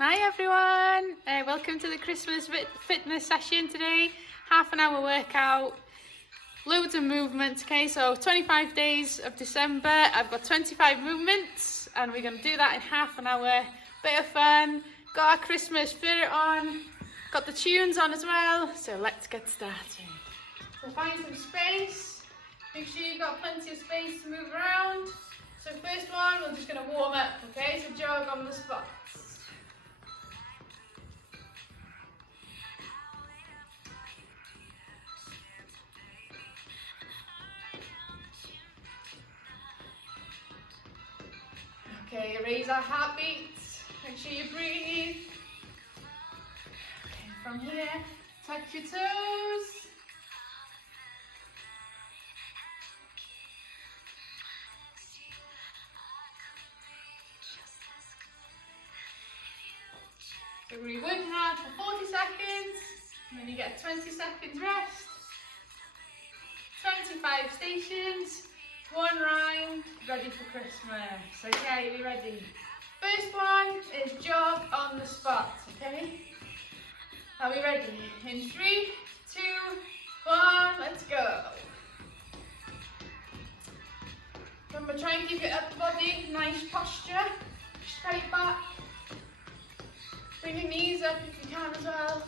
Hi everyone, welcome to the Christmas fitness session today. Half an hour workout, loads of movements. Okay, so 25 days of December, I've got 25 movements and we're going to do that in half an hour. Bit of fun, got our Christmas spirit on, got the tunes on as well, so let's get started. So find some space, make sure you've got plenty of space to move around. So first one, we're just going to warm up, okay, so jog on the spot. Okay, raise our heartbeats, make sure you breathe. Okay, from here, touch your toes. So we're working hard for 40 seconds, and then you get 20 seconds rest. 25 stations, one round, ready for Christmas. Okay, are you ready? First one is jog on the spot, okay? Are we ready? In 3, 2, 1, let's go. Remember, try and keep your upper body, nice posture, straight back. Bring your knees up if you can as well.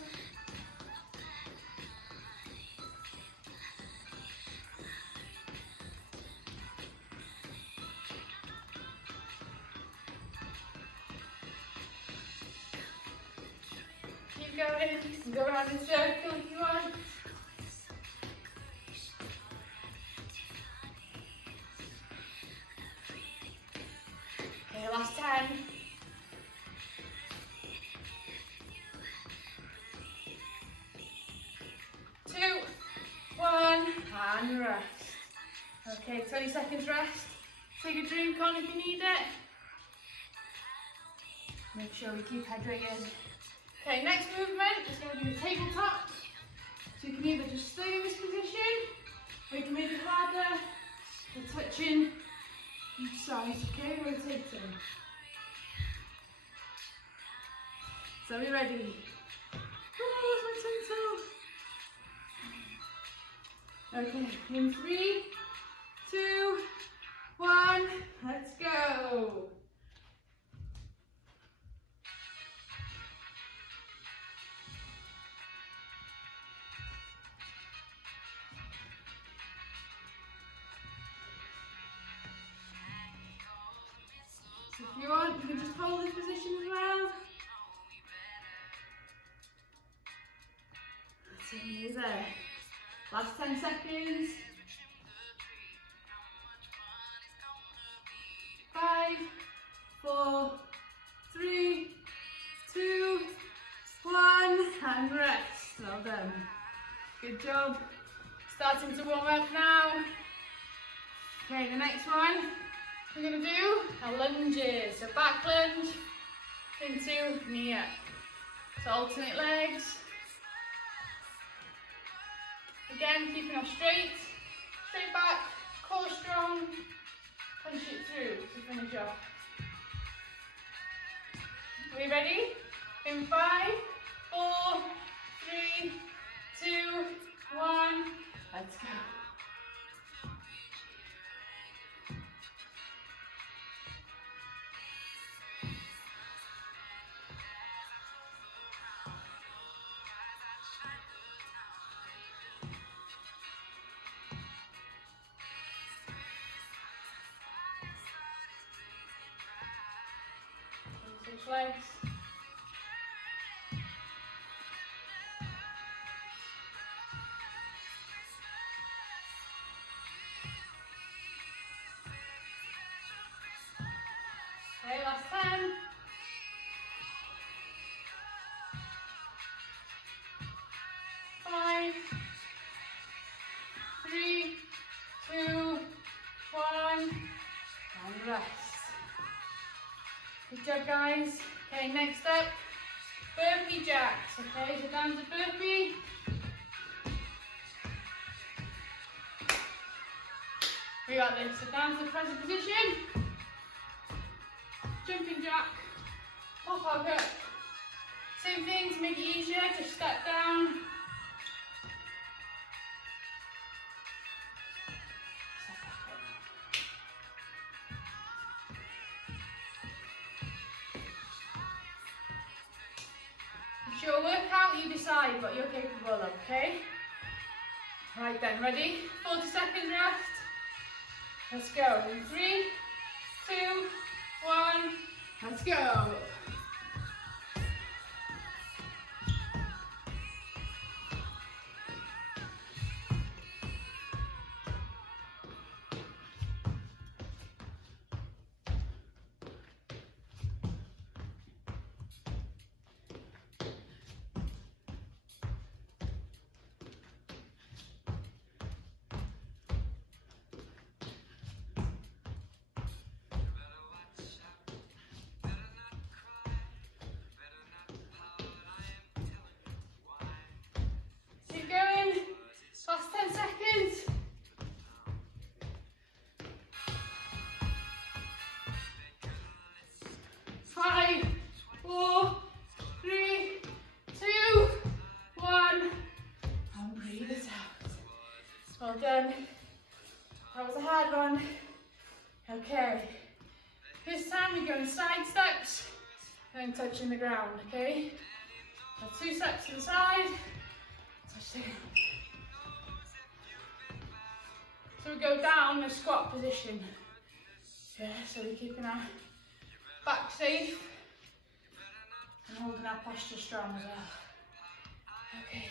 Keep going, you can go around in a circle if you want. Okay, last 10. 2, 1, and rest. Okay, 20 seconds rest. Take a drink on if you need it. Make sure we keep hydrated. Okay, next movement is going to be the tabletop. So you can either just stay in this position, or you can make it harder. We're touching each side, okay? Rotating. So are we ready? Oh, my tongue toe. Okay, in 3, 2, 1, let's go. So if you want, you can just hold this position as well. That's it, nearly there. Last 10 seconds. 5, 4, 3, 2, 1, and rest. Well done. Good job. Starting to warm up now. Okay, the next one we're going to do are lunges. So back lunge into knee up. So alternate legs. Again, keeping us straight back, core strong, punch it through to finish off. Are we ready? In 5, 4, 3, 2, 1, let's go. Switch legs. Okay, last 10. 5, 3, 2, 1, and rest. Good job, guys. Okay, next up, burpee jacks. Okay, so down to burpee. We got this. So down to the present position. Jumping jack. Pop up, Same thing to make it easier, just step down. It's your workout, you decide what you're capable of, okay? Right then, ready? 40 seconds rest. Let's go. In 3, 2, 1, let's go. Keep going. Last 10 seconds. 5, 4, 3, 2, 1. And breathe it out. Well done. That was a hard one. Okay. This time you're going side steps and touching the ground, okay? So 2 steps to the side, touch the ground. So we go down the squat position. Yeah, so we're keeping our back safe and holding our posture strong as well. Okay.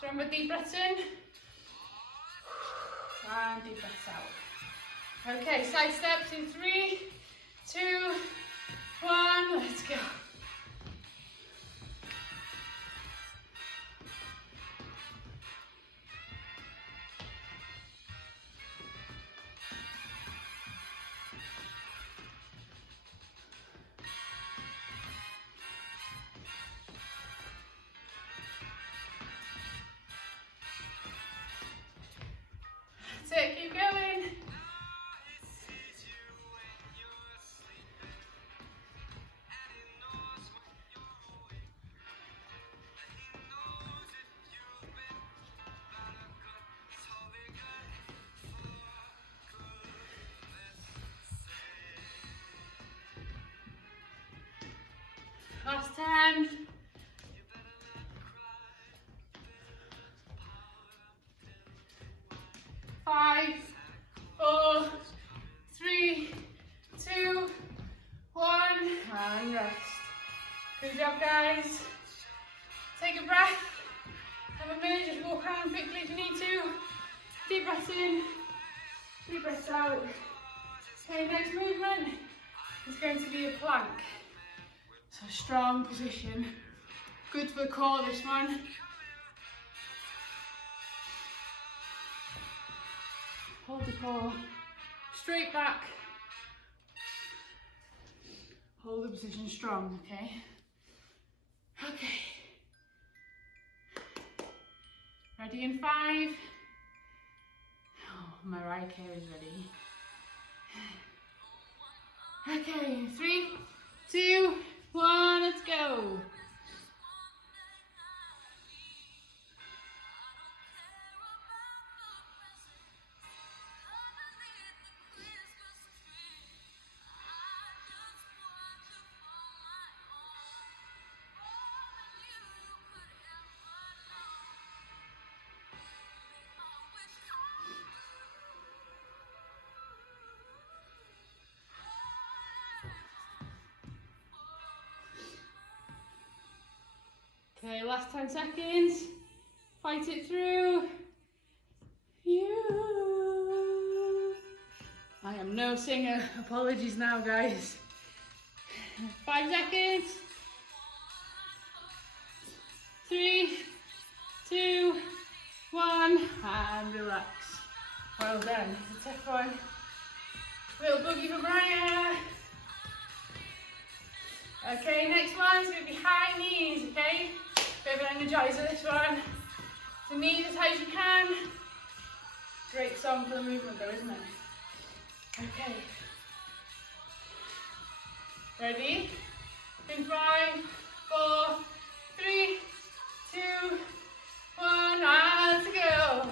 So remember, deep breaths in and deep breaths out. Okay, side steps in 3, 2, 1, let's go. That's it, keep going. Last time. 5, 4, 3, 2, 1, and rest. Good job, guys. Take a breath. Have a minute, just walk around quickly if you need to. Deep breath in, deep breath out. Okay, next movement is going to be a plank. So strong position. Good for the core, this one. Hold the core straight back. Hold the position strong, okay? Okay. Ready in 5. Oh, my right care is ready. Okay, 3, 2, 1, let's go. Okay, last 10 seconds. Fight it through. You. I am no singer. Apologies now, guys. 5 seconds. 3, 2, 1, and relax. Well done. It's a tough one. Little boogie for Mariah. Okay, next one's going to be high knees, okay? Bit of an energizer, this one. So knees as high as you can. Great song for the movement though, isn't it? Okay. Ready? In 5, 4, 3, 2, 1, and go.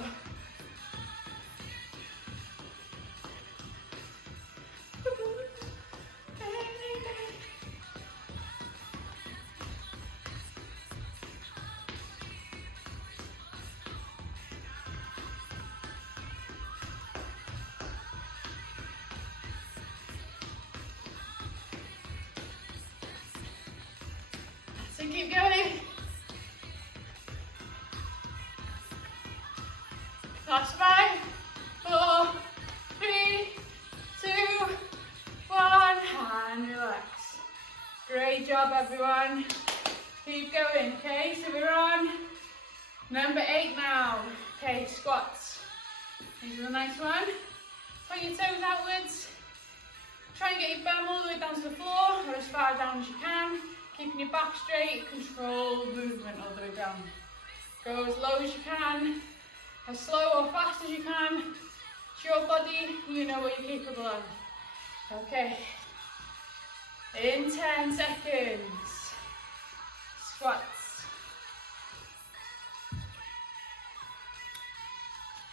So keep going. Last 5, 4, 3, 2, 1, and relax. Great job, everyone. Keep going, okay? So we're on number 8 now. Okay, squats. These are the nice one. Point your toes outwards. Try and get your bum all the way down to the floor, or as far down as you can. Keeping your back straight, control movement all the way down. Go as low as you can, as slow or fast as you can. It's your body, you know what you're capable of. Okay. In 10 seconds. Squats.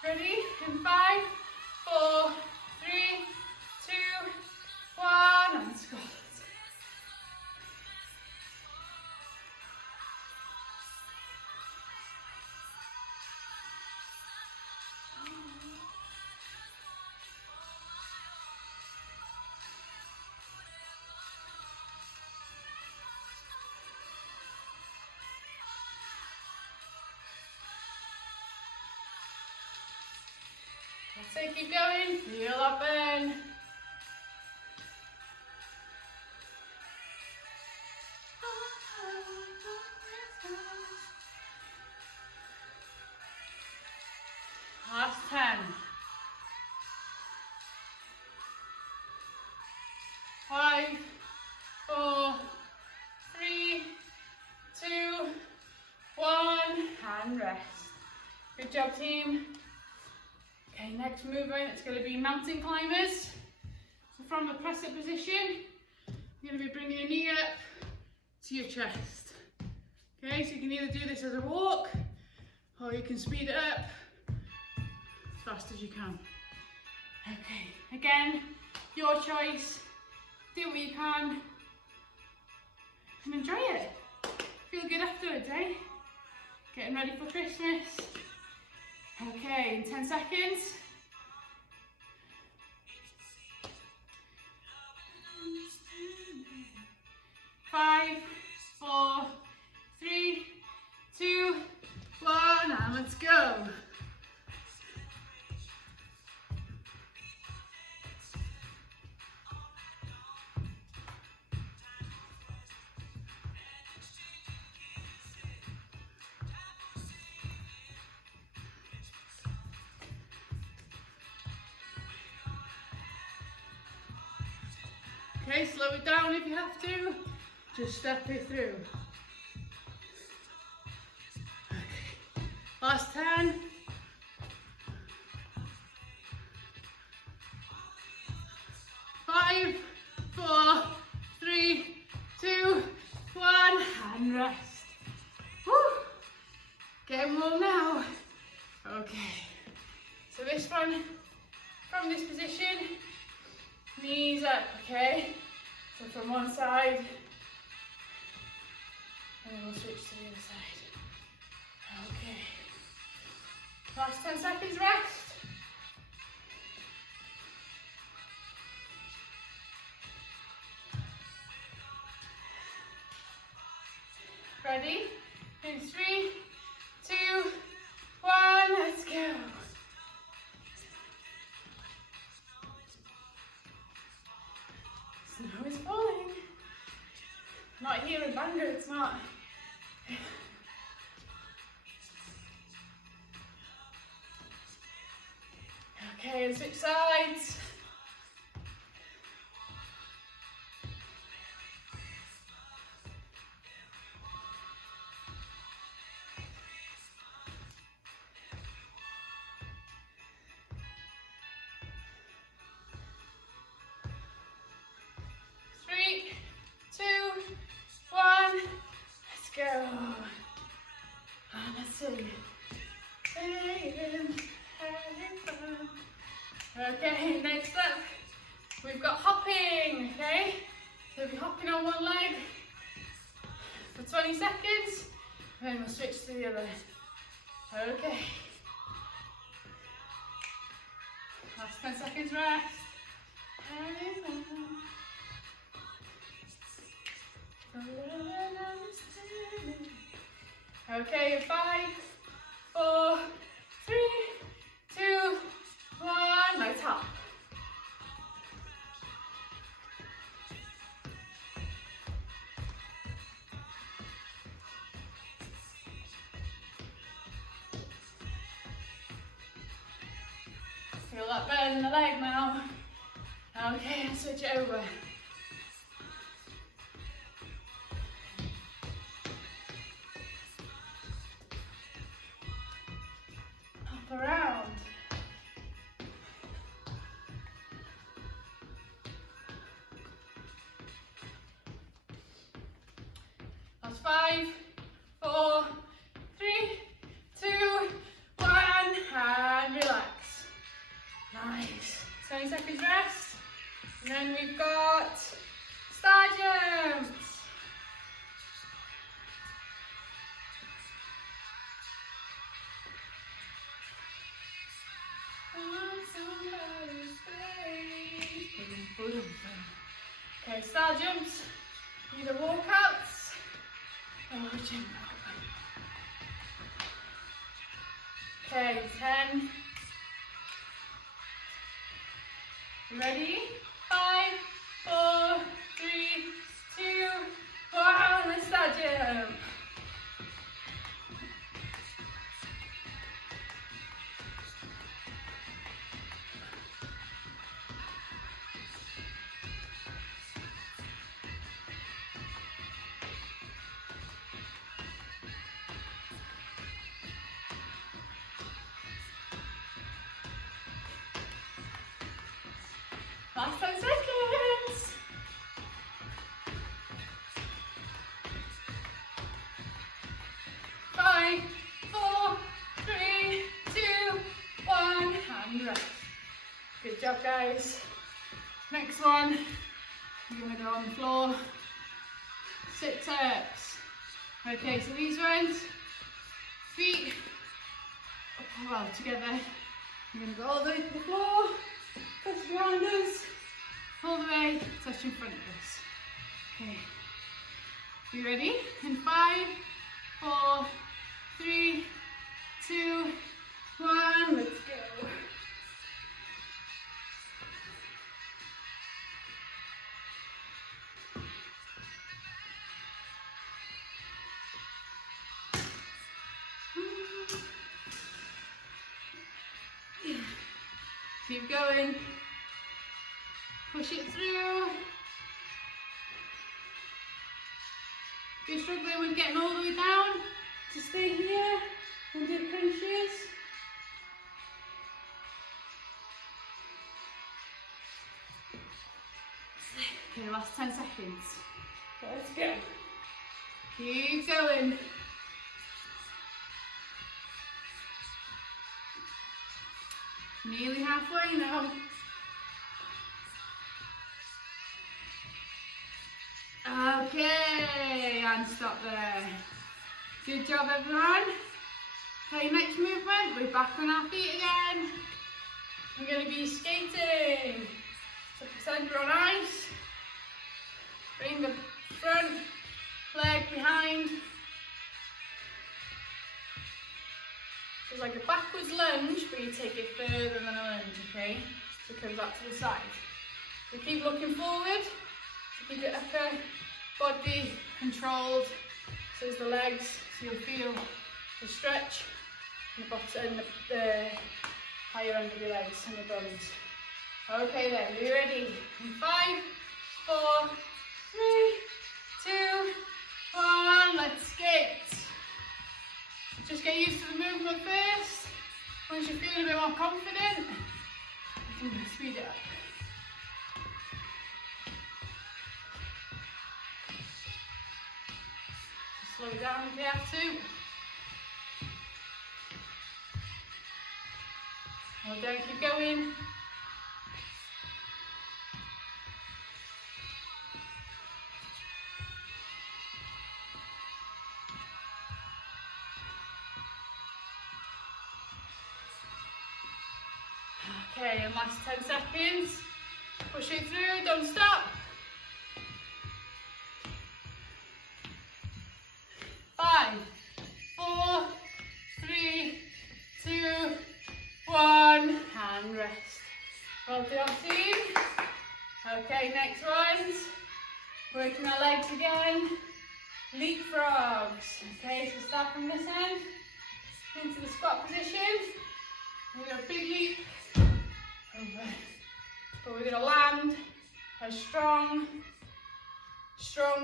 Ready? In 5, 4, 3, 2, 1, and squats. So keep going, feel that burn. Last 10. 5, 4, 3, 2, 1, and rest. Good job, team. Okay, next movement, it's going to be mountain climbers. So from the press-up position, you're going to be bringing your knee up to your chest. Okay, so you can either do this as a walk, or you can speed it up as fast as you can. Okay, again, your choice. Do what you can and enjoy it. Feel good afterwards, eh? Getting ready for Christmas. Okay, in 10 seconds. Five, 4, 3, 2, 1, and let's go. Okay, slow it down if you have to. Just step it through. Okay. Last 10. 5, 4, 3, 2, 1, and rest. Woo! Getting warm now. Okay. So this one, from this position, knees up, okay? So from one side, and then we'll switch to the other side. Okay. Last 10 seconds rest. Ready? In 3, 2, 1, let's go. Snow is falling. Not here in Bangor, it's not. Okay, and switch sides. Okay, next up, we've got hopping, okay? So we'll be hopping on one leg for 20 seconds, then we'll switch to the other. Okay. Last 10 seconds rest. Okay, 5, 4, 3, 2, 1, let's hop. Feel that burn in the leg now. Okay, switch it over. Hop around. That's 5, 4, 3, 2, 1, and relax. Nice. 20 seconds rest. And then we've got star jumps. Okay, star jumps, either walkouts or gym workout. Okay, 10. Ready? 5, 4, 3, 2, 1, let's start jump. Last 10 seconds. Five, 4, 3, 2, 1, and rest. Good job, guys. Next one, you're going to go on the floor. Sit-ups. Okay, so these ones, feet well together. You're going to go all the way to the floor. Touch behind us, all the way, touch in front of us. Okay, you ready? In 5, 4, 3, 2, 1, let's go. Keep going. Push it through. If you're struggling with getting all the way down, to stay here and do crunches. Okay, last 10 seconds. Let's go. Keep going. Nearly halfway now. Okay, and stop there. Good job, everyone. Okay, next movement, we're back on our feet again. We're going to be skating. So pretend we're on ice. Bring the front leg behind. So it's like a backwards lunge, but you take it further than a lunge, okay? So it comes out to the side. So keep looking forward. So keep your upper body controlled. So as the legs, so you'll feel the stretch in the bottom, the higher end of your legs and your buns. Okay then, are you ready? In 5, 4, 3, 2, 1, let's skate. Just get used to the movement first. Once you're feeling a bit more confident, you can speed it up. Slow it down if you have to. Well done, keep going. Okay, and last 10 seconds. Push it through, don't stop. 5, 4, 3, 2, 1, and rest. Well done, team. Okay, next round. Working our legs again. Leapfrogs. Okay, so start from this end into the squat position. We're going to big leap over. But we're going to land a strong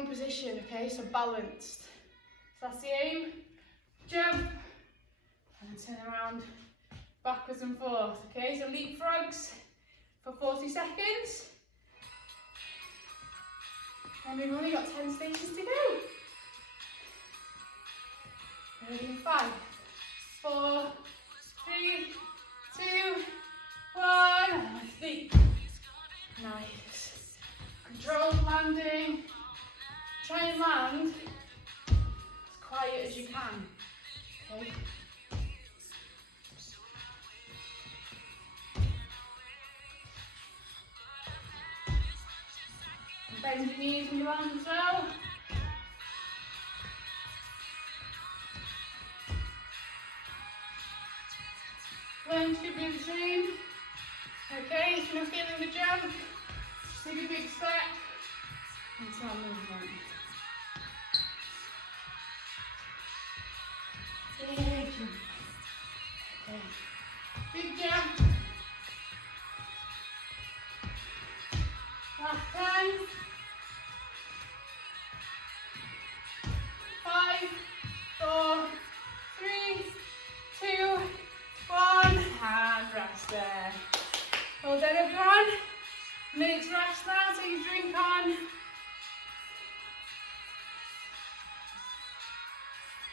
position. Okay, so balanced. So that's the aim. Jump and then turn around backwards and forth. Okay, so leapfrogs for 40 seconds. And we've only got 10 stations to go. Ready in 5, 4, 3, 2, 1. And let's leap. Nice. Controlled landing. Try and land as quiet as you can. Okay. Bend your knees and your arms as well. Lunge could be the same. Okay, if you're not feeling the jump, just take a big step and start movement. Big jump. Okay. Big jump. Last 10. 5, 4, 3, 2, 1, and rest there. Well done, everyone. Minute's rest now, take your drink on.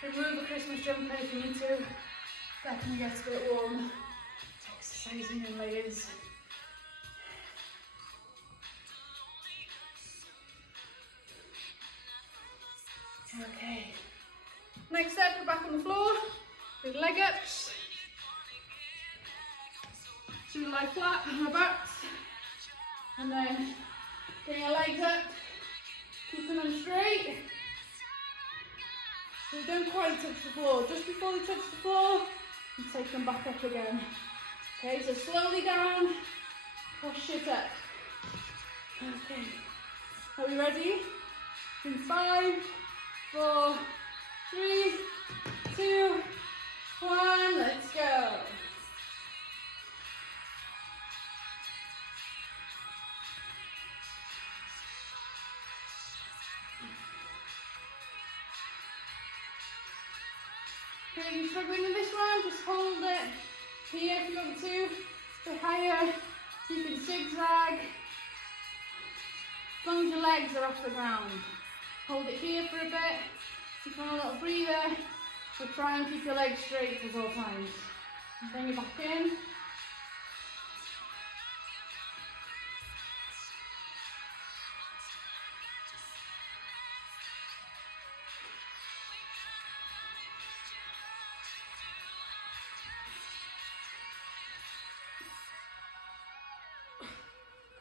Remove the Christmas jumper if you need to. Definitely gets a bit warm. Exercising in layers. Okay. Next step, we're back on the floor with leg ups. So we lie flat on our backs, and then getting our legs up, keeping them straight. So we don't quite touch the floor. Just before they touch the floor, and take them back up again. Okay, so slowly down, push it up. Okay, are we ready? In 5, 4, 3, 2, 1, let's go. Okay, if you're struggling with this one, just hold it here if you want to. A bit higher, you can zigzag. As long as your legs are off the ground. Hold it here for a bit. If you want a little breather, so try and keep your legs straight at all times. And bring it back in.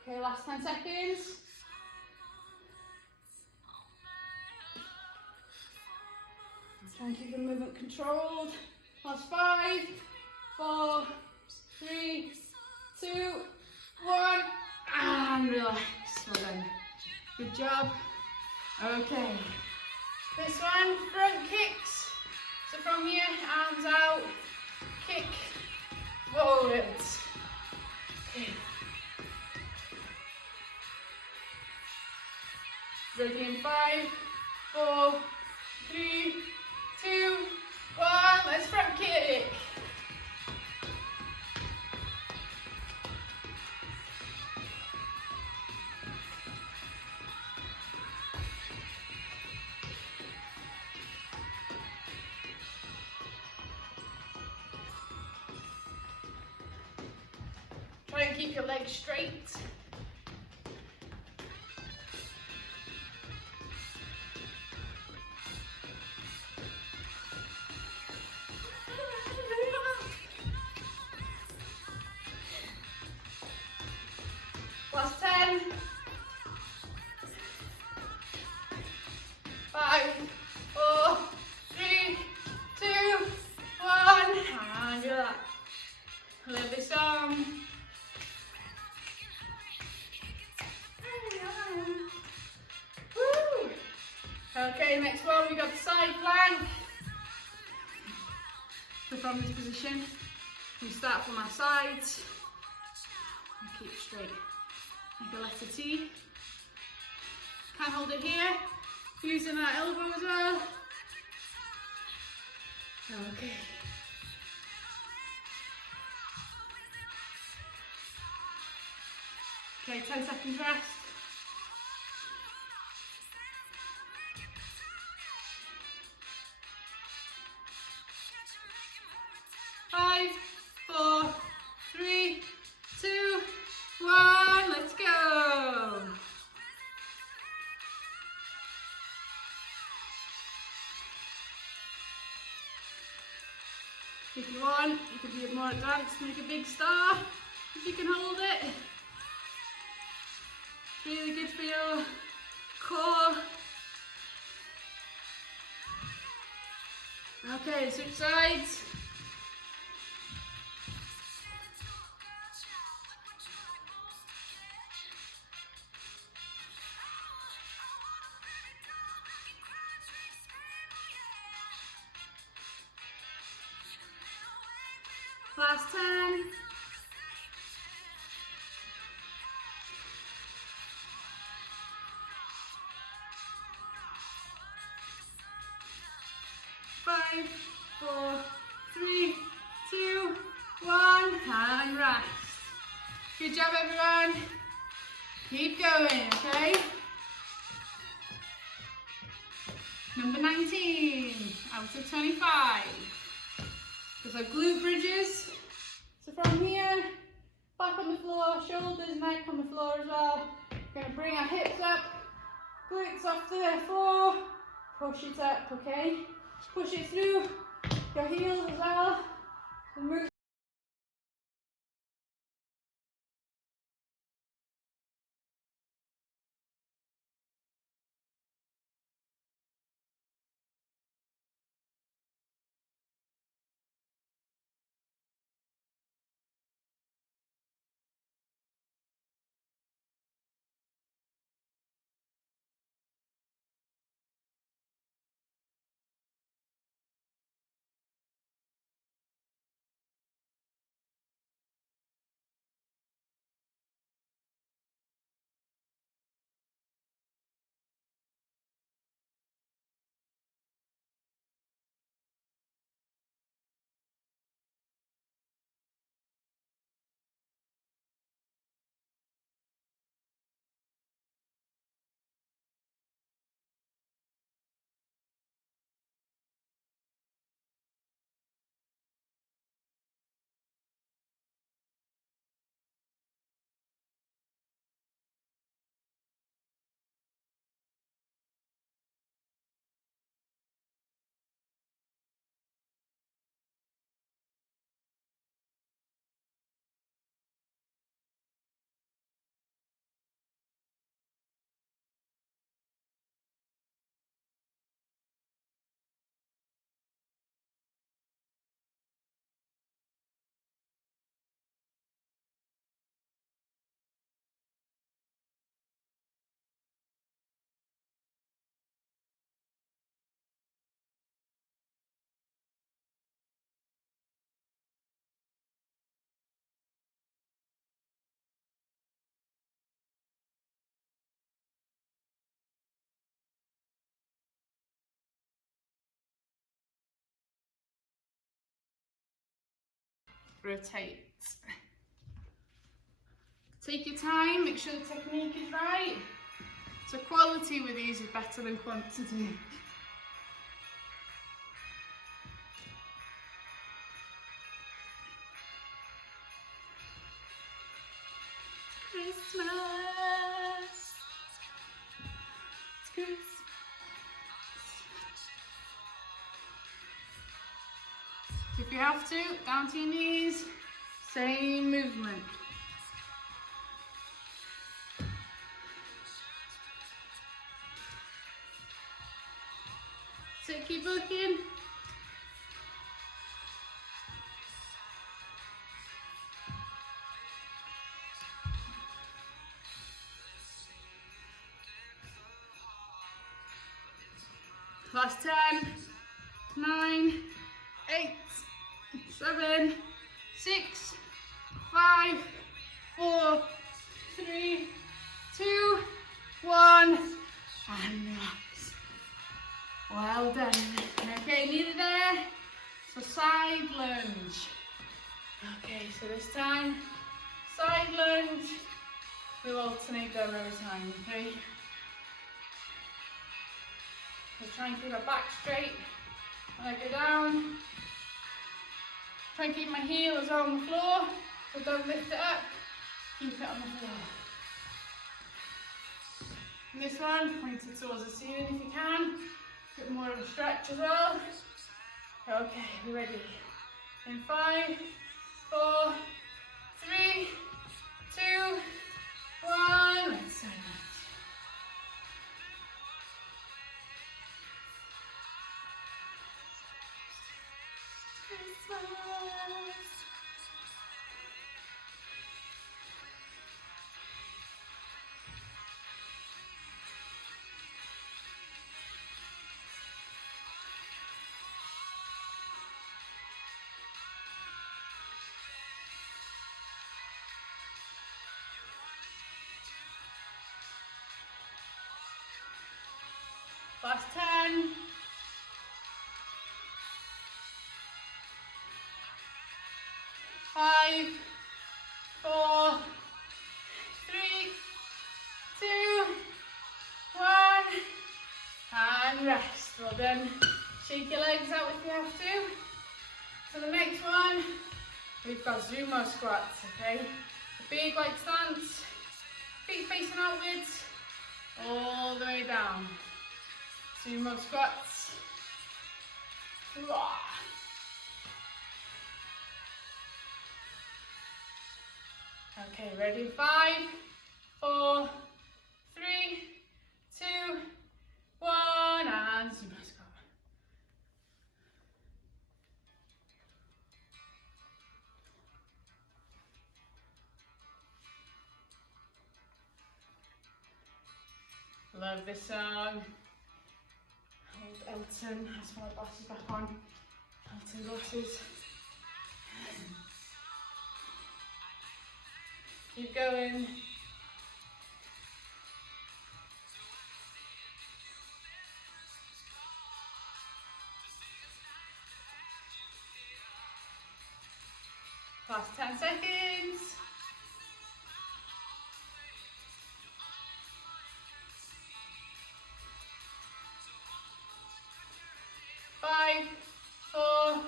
Okay, last 10 seconds. Try and keep the movement controlled. Last 5, 4, 3, 2, 1, and relax. Well done. Good job. Okay. This one, front kicks. So from here, arms out, kick forwards. Okay. Ready in 5, 4, 3, 2, 1, let's front kick. Try and keep your legs straight. Last 10. 5, 4, 3, 2, 1. And relax. Let this down. Woo. Okay, next one, we got the side plank. So from this position, we start from our sides and keep straight, like a letter T. Can hold it here, using our elbow as well. Okay. Okay, 10 seconds rest. 5, 4, 3, 2, 1, let's go. If you want, you can be more advanced, make a big star, if you can hold it. It's really good for your core. Okay, switch sides. Last 10. 5, 4, 3, 2, 1, and rest. Good job, everyone. Keep going, okay? Number 19 out of 25. There's our glute bridges. So from here, back on the floor, shoulders, neck on the floor as well. We're going to bring our hips up, glutes off the floor, push it up, okay? Push it through your heels as well. And move. Rotate. Take your time, make sure the technique is right. So quality with these is better than quantity. Christmas. It's Christmas. If you have to, down to your knees, same movement. So keep working. Last 10, 9, 8, 7, 6, 5, 4, 3, 2, 1, and relax. Well done. Okay, nearly there. So side lunge. Okay, so this time, side lunge. We'll alternate them every time, okay? So try and keep my back straight when I go down. Try and keep my heels on the floor, so don't lift it up. Keep it on the floor. And this one, point it towards the ceiling if you can. A bit more of a stretch as well. Okay, we're ready. In 5, 4, 3, 2, 1. Let's side lunge. Last 10. 5, 4, 3, 2, 1, and rest. Well done. Shake your legs out if you have to. So the next one, we've got Sumo squats, okay? A big like stance, feet facing outwards, all the way down. Sumo squats. Okay, ready? 5, 4, 3, 2, 1, and sumo squat. Love this song. Old Elton. I just put my glasses back on. Elton glasses. Keep going. Last 10 seconds. 5, 4,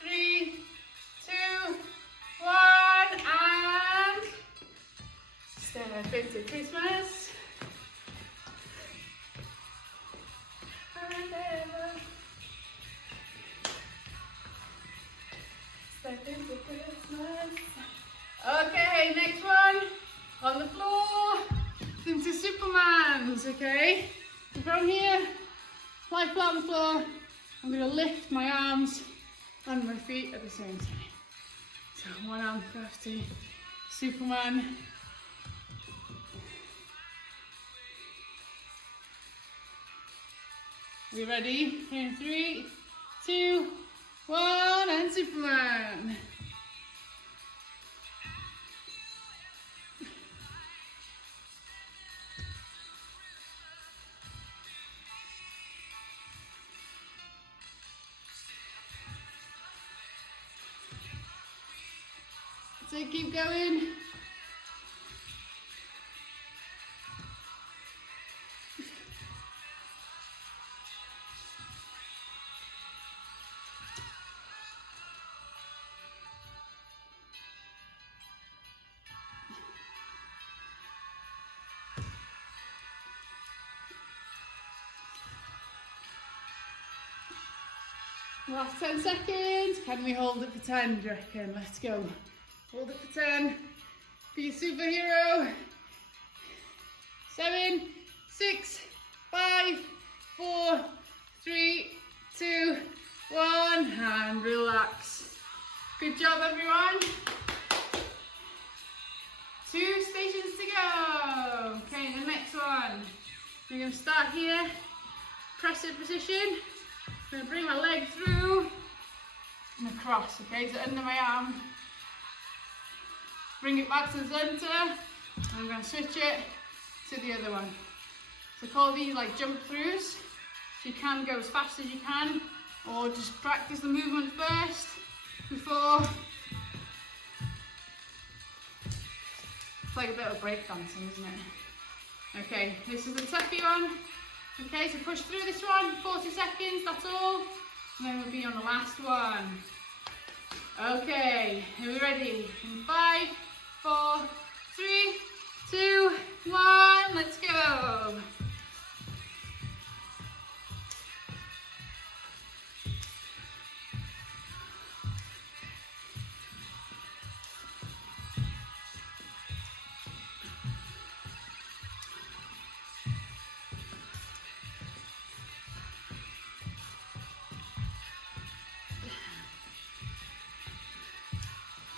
3, 2, 1, and step into Christmas. Step into Christmas. Okay, next one. On the floor. Into Supermans, okay? So from here, lie flat on the floor. I'm going to lift my arms and my feet at the same time. So one arm first to Superman. We ready? In 3, 2, 1, and Superman. So keep going. Last 10 seconds. Can we hold it for 10, do you reckon? Let's go. Hold it for 10. Be a superhero. 7, 6, 5, 4, 3, 2, 1, and relax. Good job, everyone. 2 stations to go. Okay, the next one. We're going to start here, presser position. I'm going to bring my leg through and across, okay, so under my arm. Bring it back to the centre, and I'm going to switch it to the other one. So call these like jump throughs. So you can go as fast as you can, or just practice the movement first before. It's like a bit of break dancing, isn't it? Okay, this is the toughie one. Okay, so push through this one, 40 seconds, that's all. And then we'll be on the last one. Okay, are we ready? In 5, 4, 3, 2, 1, let's go.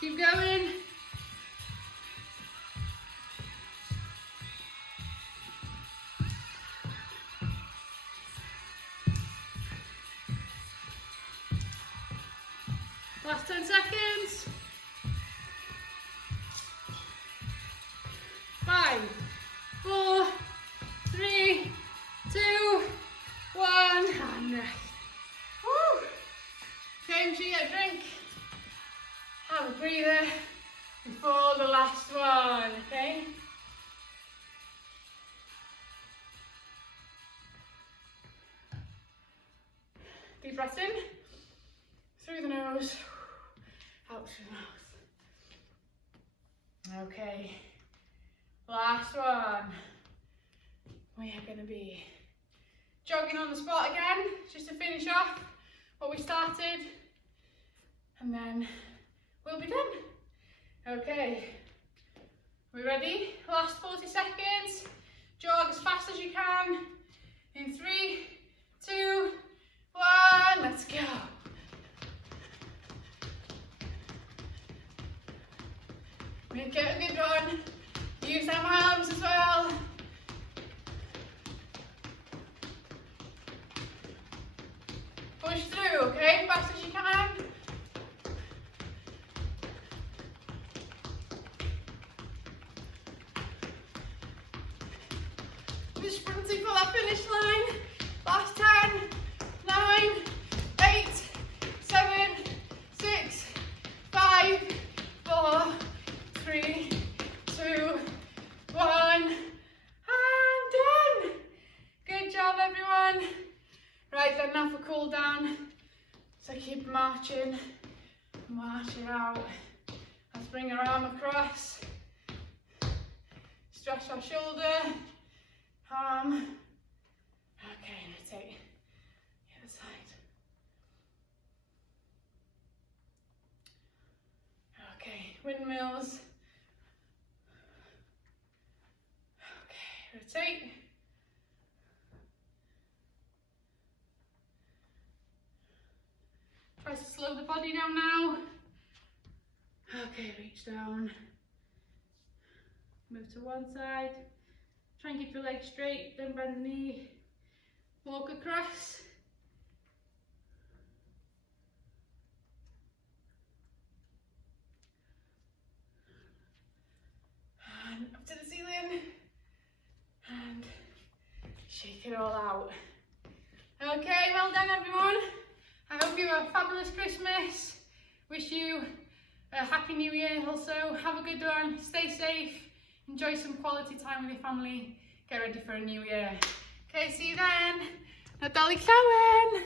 Keep going. Last 10 seconds. 5, 4, 3, 2, 1, and rest. Woo! Okay, make sure you get a drink. Have a breather before the last one, okay? Deep breath in, through the nose, out through the mouth. Okay, last one. We are going to be jogging on the spot again, just to finish off what we started, and then we'll be done. Okay, we ready? Last 40 seconds. Jog as fast as you can. In 3, 2, 1, let's go. Make it a good one. Use them arms as well. Push through, okay? Fast as you can. We're sprinting for that finish line. Last 10, 9, 8, 7, 6, 5, 4, 3, 2, 1, and done. Good job, everyone. Right then, now for cool down. So keep marching out. Let's bring our arm across. Stretch our shoulder. Arm. Okay, rotate the other side. Okay, windmills. Okay, rotate. Try to slow the body down now. Okay, reach down. Move to one side. Try and keep your legs straight, don't bend the knee. Walk across. And up to the ceiling. And shake it all out. Okay, well done, everyone. I hope you have a fabulous Christmas. Wish you a happy new year also. Have a good one, stay safe. Enjoy some quality time with your family. Get ready for a new year. Okay, see you then. Nadolig llawen!